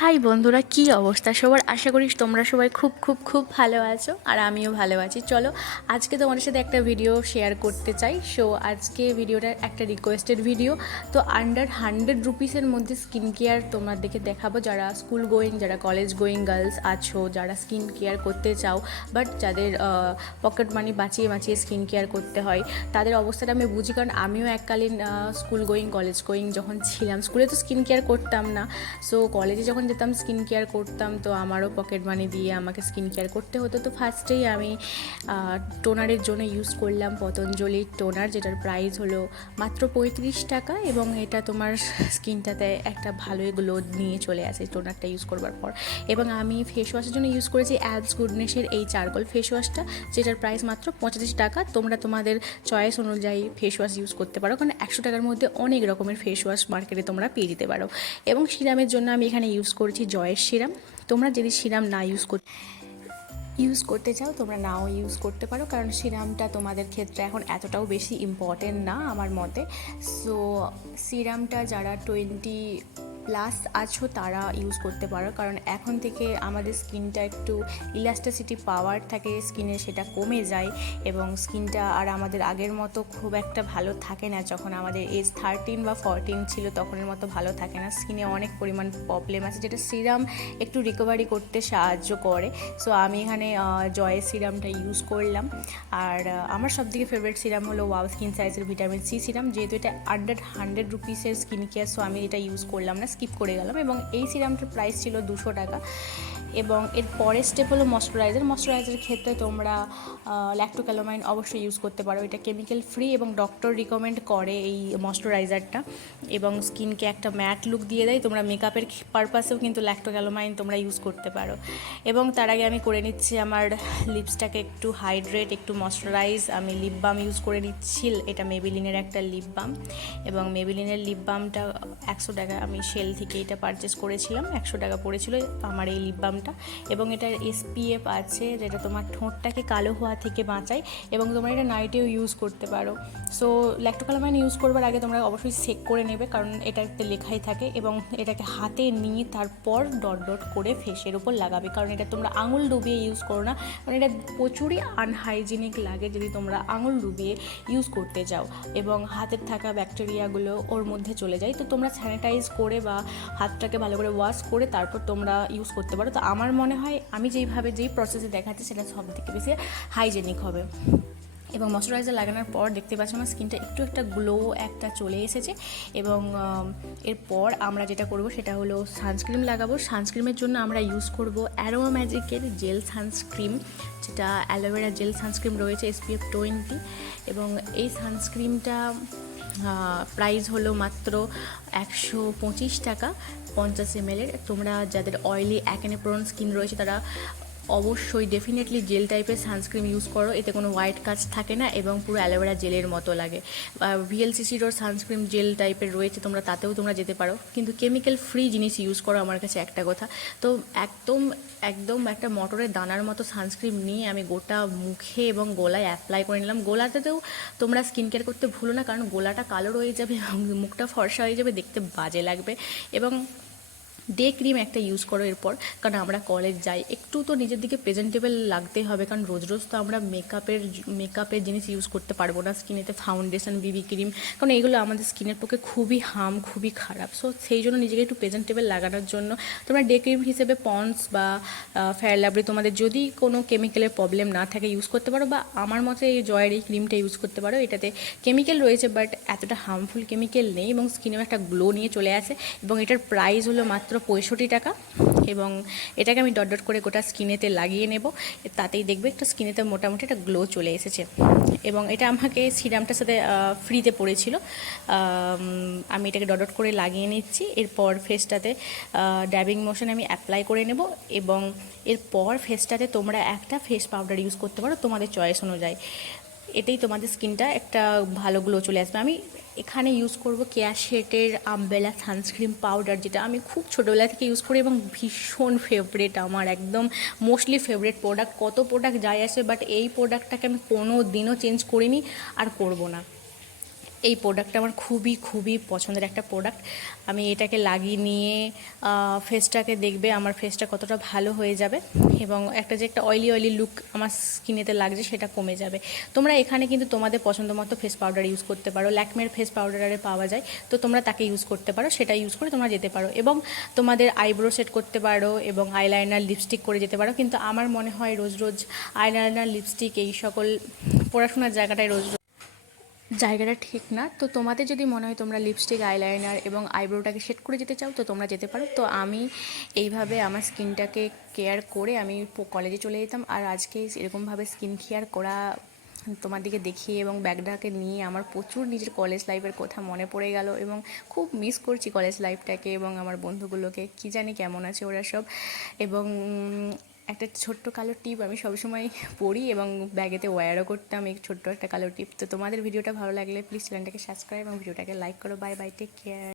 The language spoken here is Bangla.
হাই বন্ধুরা, কী অবস্থা সবার? আশা করি তোমরা সবাই খুব খুব খুব ভালো আছো, আর আমিও ভালো আছি। চলো আজকে তোমাদের সাথে একটা ভিডিও শেয়ার করতে চাই। আজকে ভিডিওটা একটা রিকোয়েস্টেড ভিডিও। তো আন্ডার 100 রুপিসের মধ্যে স্কিন কেয়ার তোমাদেরকে দেখাবো। যারা স্কুল গোয়িং, যারা কলেজ গোয়িং গার্লস আছো, যারা স্কিন কেয়ার করতে চাও বাট যাদের পকেট মানি বাঁচিয়ে বাঁচিয়ে স্কিন কেয়ার করতে হয়, তাদের অবস্থাটা আমি বুঝি। কারণ আমিও এককালীন স্কুল গোয়িং কলেজ গোয়িং যখন ছিলাম, স্কুলে তো স্কিন কেয়ার করতাম না, সো কলেজে যখন যেতাম স্কিন কেয়ার করতাম, তো আমারও পকেট মানি দিয়ে আমাকে স্কিন কেয়ার করতে হতো। তো ফার্স্টেই আমি টোনারের জন্য ইউজ করলাম পতঞ্জলির টোনার, যেটার প্রাইস হলো মাত্র 35 টাকা, এবং এটা তোমার স্কিনটাতে একটা ভালোই গ্লো নিয়ে চলে আসে টোনারটা ইউজ করবার পর। এবং আমি ফেস ওয়াশের জন্য ইউজ করেছি অ্যাবস গুডনেসের এই চারকোল ফেস ওয়াশটা, যেটার প্রাইস মাত্র 85 টাকা। তোমরা তোমাদের চয়েস অনুযায়ী ফেস ওয়াশ ইউজ করতে পারো, কারণ 100 টাকার মধ্যে অনেক রকমের ফেস ওয়াশ মার্কেটে তোমরা পেয়ে যেতে পারো। এবং সিরামের জন্য আমি এখানে ইউজ করছি জয়ের সিরাম। তোমরা যদি সিরাম না ইউজ করতে চাও তোমরা নাও ইউজ করতে পারো, কারণ সিরামটা তোমাদের ক্ষেত্রে এখন এতটাও বেশি ইম্পর্টেন্ট না আমার মতে। সো সিরামটা যারা 20+ আছো তারা ইউজ করতে পারো, কারণ এখন থেকে আমাদের স্কিনটা একটু ইলাস্টিসিটি পাওয়ার থাকে স্কিনের, সেটা কমে যায় এবং স্কিনটা আর আমাদের আগের মতো খুব একটা ভালো থাকে না। যখন আমাদের এজ 13 বা 14 ছিল তখনের মতো ভালো থাকে না, স্কিনে অনেক পরিমাণ প্রবলেম আছে, যেটা সিরাম একটু রিকভারি করতে সাহায্য করে। সো আমি এখানে জয়ের সিরামটা ইউজ করলাম। আর আমার সবথেকে ফেভারিট সিরাম হলো ওয়াও স্কিন সাইজের ভিটামিন সি সিরাম। যেহেতু এটা আন্ডার 100 রুপিসের স্কিন কেয়ার, সো আমি এটা ইউজ করলাম না, স্কিপ করে গেলাম। এবং এই সিরামটার প্রাইস ছিল 200 টাকা। এবং এর পরের স্টেপ হলো ময়শ্চারাইজারের ক্ষেত্রে তোমরা ল্যাক্টোক্যালোমাইন অবশ্যই ইউজ করতে পারো। এটা কেমিক্যাল ফ্রি এবং ডক্টর রিকমেন্ড করে এই ময়শ্চারাইজারটা, এবং স্কিনকে একটা ম্যাট লুক দিয়ে দেয়। তোমরা মেকআপের পারপাসেও কিন্তু ল্যাক্টোক্যালোমাইন তোমরা ইউজ করতে পারো। এবং তার আগে আমি করে নিচ্ছি আমার লিপসটাকে একটু হাইড্রেট, একটু ময়শ্চারাইজ। আমি লিপ বাম ইউজ করে নিচ্ছি, এটা মেবিলিনের একটা লিপ বাম। এবং মেবিলিনের লিপ বামটা 100 টাকা, আমি সেল থেকে এটা পারচেস করেছিলাম, 100 টাকা পড়েছিল আমার এই লিপ বামটা। এবং এটার SPF আছে, যেটা তোমার ঠোঁটটাকে কালো হওয়া থেকে বাঁচায়, এবং তোমরা এটা নাইটেও ইউজ করতে পারো। সো ল্যাক্টোক্যালোমাইন ইউজ করবার আগে তোমরা অবশ্যই চেক করে নেবে, কারণ এটাতে লেখাই থাকে। এবং এটাকে হাতে নিয়ে তারপর ডট ডট করে ফেসের উপর লাগাবে, কারণ এটা তোমরা আঙুল ডুবিয়ে ইউজ করো না, কারণ এটা প্রচুরই আনহাইজিনিক লাগে যদি তোমরা আঙুল ডুবিয়ে ইউজ করতে যাও, এবং হাতের থাকা ব্যাকটেরিয়াগুলো ওর মধ্যে চলে যায়। তো তোমরা স্যানিটাইজ করে বা হাতটাকে ভালো করে ওয়াশ করে তারপর তোমরা ইউজ করতে পারো। তো আমার মনে হয় আমি যেই প্রসেসে দেখাচ্ছি সেটা সব থেকে বেশি হাইজেনিক হবে। এবং ময়শ্চারাইজার লাগানোর পর দেখতে পাচ্ছি আমার স্কিনটা একটু একটা গ্লো একটা চলে এসেছে। এবং এরপর আমরা যেটা করব সেটা হলো সানস্ক্রিন লাগাবো। সানস্ক্রিনের জন্য আমরা ইউজ করব অ্যারোমা ম্যাজিকের জেল সানস্ক্রিন, যেটা অ্যালোভেরা জেল সানস্ক্রিন রয়েছে SPF 20। এবং এই সানস্ক্রিনটা প্রাইস হলো মাত্র 125 টাকা 50 ml। তোমরা যাদের অয়েলি অ্যাকনে প্রোন স্কিন রয়েছে তারা অবশ্যই ডেফিনেটলি জেল টাইপের সানস্ক্রিন ইউজ করো, এতে কোনো হোয়াইট কাজ থাকে না এবং পুরো অ্যালোভেরা জেলের মতো লাগে। VLCCর সানস্ক্রিন জেল টাইপের রয়েছে, তোমরা তাতেও তোমরা যেতে পারো, কিন্তু কেমিক্যাল ফ্রি জিনিস ইউজ করো আমার কাছে একটা কথা। তো একদম একদম একটা মটরের দানার মতো সানস্ক্রিন নিয়ে আমি গোটা মুখে এবং গোলায় অ্যাপ্লাই করে নিলাম। গোলাতেও তোমরা স্কিন কেয়ার করতে ভুলো না, কারণ গোলাটা কালো রয়ে যাবে এবং মুখটা ফর্সা হয়ে যাবে, দেখতে বাজে লাগবে। এবং ডে ক্রিম একটা ইউজ করো এরপর, কারণ আমরা কলেজ যাই, একটু তো নিজের দিকে প্রেজেন্টেবল লাগতে হবে, কারণ রোজ রোজ তো আমরা মেকআপের জিনিস ইউজ করতে পারবো না স্কিনেতে, ফাউন্ডেশন BB ক্রিম, কারণ এগুলো আমাদের স্কিনের পক্ষে খুবই খারাপ। সো সেই জন্য নিজেকে একটু প্রেজেন্টেবল লাগানোর জন্য তোমরা ডে ক্রিম হিসেবে পন্ডস বা ফেয়ার লাভলি, তোমাদের যদি কোনো কেমিক্যালের প্রবলেম না থাকে ইউজ করতে পারো, বা আমার মতে এই জয়ের এই ক্রিমটা ইউজ করতে পারো। এটাতে কেমিক্যাল রয়েছে বাট এতটা হার্মফুল কেমিক্যাল নেই, এবং স্কিনেও একটা গ্লো নিয়ে চলে আসে। এবং এটার প্রাইস হলো মাত্র 65 টাকা। এবং এটাকে আমি ডট ডট করে গোটা স্কিনেতে লাগিয়ে নেব, তাতেই দেখবে একটু স্কিনেতে মোটামুটি একটা গ্লো চলে এসেছে। এবং এটা আমাকে সিরামটার সাথে ফ্রিতে পড়েছিল। আমি এটাকে ডট ডট করে লাগিয়ে নিচ্ছি। এরপর ফেসটাতে ড্যাবিং মোশন আমি অ্যাপ্লাই করে নেব। এবং এরপর ফেসটাতে তোমরা একটা ফেস পাউডার ইউজ করতে পারো তোমাদের চয়েস অনুযায়ী, এতেই তোমাদের স্কিনটা একটা ভালো গ্লো চলে আসবে। আমি এখানে ইউজ করব কেয়াশেটের আমবেলা সানস্ক্রিন পাউডার, যেটা আমি খুব ছোটোবেলা থেকে ইউজ করি এবং ভীষণ ফেভারিট, আমার একদম মোস্টলি ফেভারিট প্রোডাক্ট। কত প্রোডাক্ট যাই আসে, বাট এই প্রোডাক্টটাকে আমি কোনো দিনও চেঞ্জ করিনি আর করব না। এই প্রোডাক্টটা আমার খুবই খুবই পছন্দের একটা প্রোডাক্ট। আমি এটাকে লাগিয়ে নিয়ে ফেসটাকে দেখবে আমার ফেসটা কতটা ভালো হয়ে যাবে, এবং একটা যে একটা অয়েলি অয়েলি লুক আমার স্কিনেতে লাগছে সেটা কমে যাবে। তোমরা এখানে কিন্তু তোমাদের পছন্দ মতো ফেস পাউডার ইউজ করতে পারো, ল্যাকমের ফেস পাউডারে পাওয়া যায়, তো তোমরা তাকে ইউজ করতে পারো, সেটা ইউজ করে তোমরা যেতে পারো এবং তোমাদের আইব্রো সেট করতে পারো এবং আইলাইনার লিপস্টিক করে যেতে পারো। কিন্তু আমার মনে হয় রোজ রোজ আইলাইনার লিপস্টিক এই সকল পড়াশোনার জায়গাটায় রোজ জায়গাটা ঠিক না। তো তোমাদের যদি মনে হয় তোমরা লিপস্টিক, আইলাইনার এবং আইব্রোটাকে সেট করে যেতে চাও তো তোমরা যেতে পারো। তো আমি এইভাবে আমার স্কিনটাকে কেয়ার করে আমি কলেজে চলে যেতাম, আর আজকে এরকমভাবে স্কিন কেয়ার করা তোমাদেরকে দেখিয়ে এবং ব্যাগটাকে নিয়ে আমার প্রচুর নিজের কলেজ লাইফের কথা মনে পড়ে গেল এবং খুব মিস করছি কলেজ লাইফটাকে এবং আমার বন্ধুগুলোকে, কী জানি কেমন আছে ওরা সব। এবং একটা ছোট্ট কালো টিপ আমি সবসময় পরি এবং ব্যাগেতে ওয়্যারও করতাম, এই ছোট্ট একটা কালো টিপ। তো তোমাদের ভিডিওটা ভালো লাগলে প্লিজ চ্যানেলটাকে সাবস্ক্রাইব এবং ভিডিওটাকে লাইক করো। Bye bye, take care.